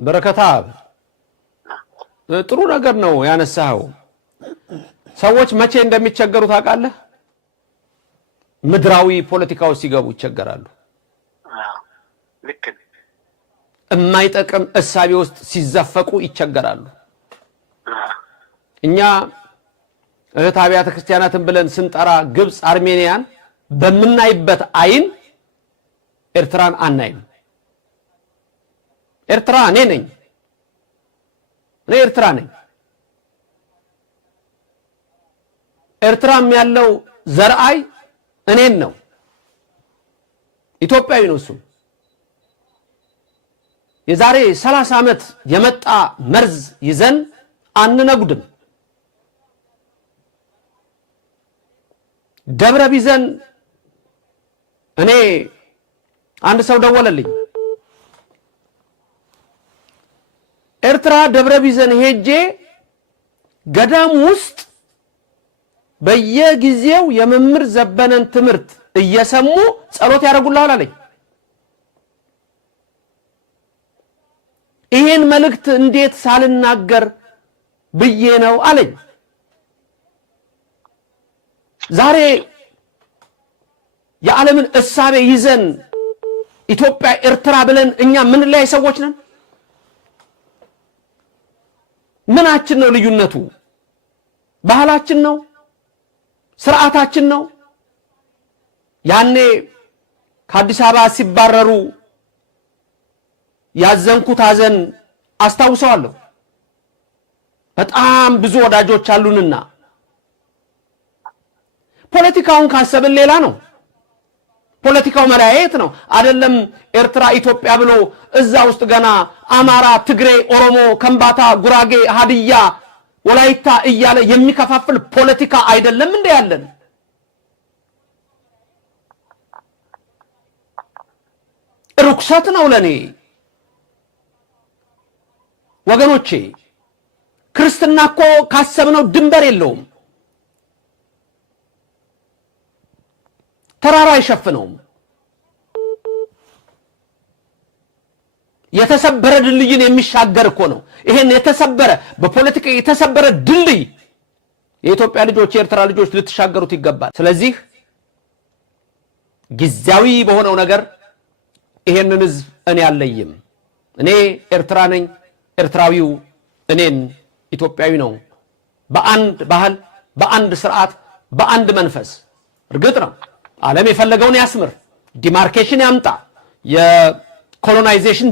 በረከታብ ጥሩ ነገር ነው ያነሳው ሰዎች መቼ እንደሚቸገሩ ታውቃለህ ምድራዊ ፖለቲካው ሲገቡ ይቸገራሉ ልክ የማይጠቅም እሳቤ ውስጥ ሲዘፈቁ ይቸገራሉ እኛ እህት አብያተ ክርስቲያናትን ብለን ስንጠራ ግብጽ አርሜኒያን በመናይበት አይን ኤርትራን አናይም ኤርትራ እኔ ነኝ ኤርትራ ነኝ ኤርትራም ያለው ዘርአይ እኔን ነው ኢትዮጵያዊ ነው እሱ የዛሬ 30 ዓመት የመጣ መርዝ ይዘን አንነጉድም ደብረ ቢዘን እኔ አንድ ሰው ደወለልኝ ኤርትራ ደብረ ቢዘን ሄጄ ገዳም ውስጥ በየጊዜው የመምር ዘበነን ትምርት እየሰሙ ጸሎት ያደርጉልሃል አለኝ ይሄን መልእክት እንዴት ሳልናገር ብዬ ነው አለኝ ዛሬ የዓለምን እሳቤ ይዘን ኢትዮጵያ ኤርትራ ብለን እኛ ምን ላይ ሰዎች ነን ምናችን ነው ልዩነቱ ባህላችን ነው ስርዓታችን ነው ያኔ ከአዲስ አበባ ሲባረሩ ያዘንኩት ሐዘን አስታውሰዋለሁ በጣም ብዙ ወዳጆች አሉንና ፖለቲካውን ካሰብን ሌላ ነው ፖለቲካው መለያየት ነው አይደለም ኤርትራ ኢትዮጵያ ብሎ እዛ ውስጥ ገና አማራ ትግሬ ኦሮሞ ከምባታ ጉራጌ ሀዲያ ወላይታ እያለ የሚከፋፍል ፖለቲካ አይደለም እንደ ያለን ርኩሰት ነው ለኔ ወገኖቼ ክርስትና እኮ ካሰብነው ድንበር የለውም ተራራ አይሸፍነውም የተሰበረ ድልድይን የሚሻገር እኮ ነው ይሄን የተሰበረ በፖለቲካ የተሰበረ ድልድይ የኢትዮጵያ ልጆች የኤርትራ ልጆች ልትሻገሩት ይገባል ስለዚህ ጊዜያዊ በሆነው ነገር ይሄንን ህዝብ እኔ አለይም እኔ ኤርትራ ነኝ ኤርትራዊው እኔን ኢትዮጵያዊ ነው በአንድ ባህል በአንድ ስርዓት በአንድ መንፈስ እርግጥ ነው ዓለም የፈለገውን ያስምር ዲማርኬሽን ያምጣ የኮሎናይዜሽን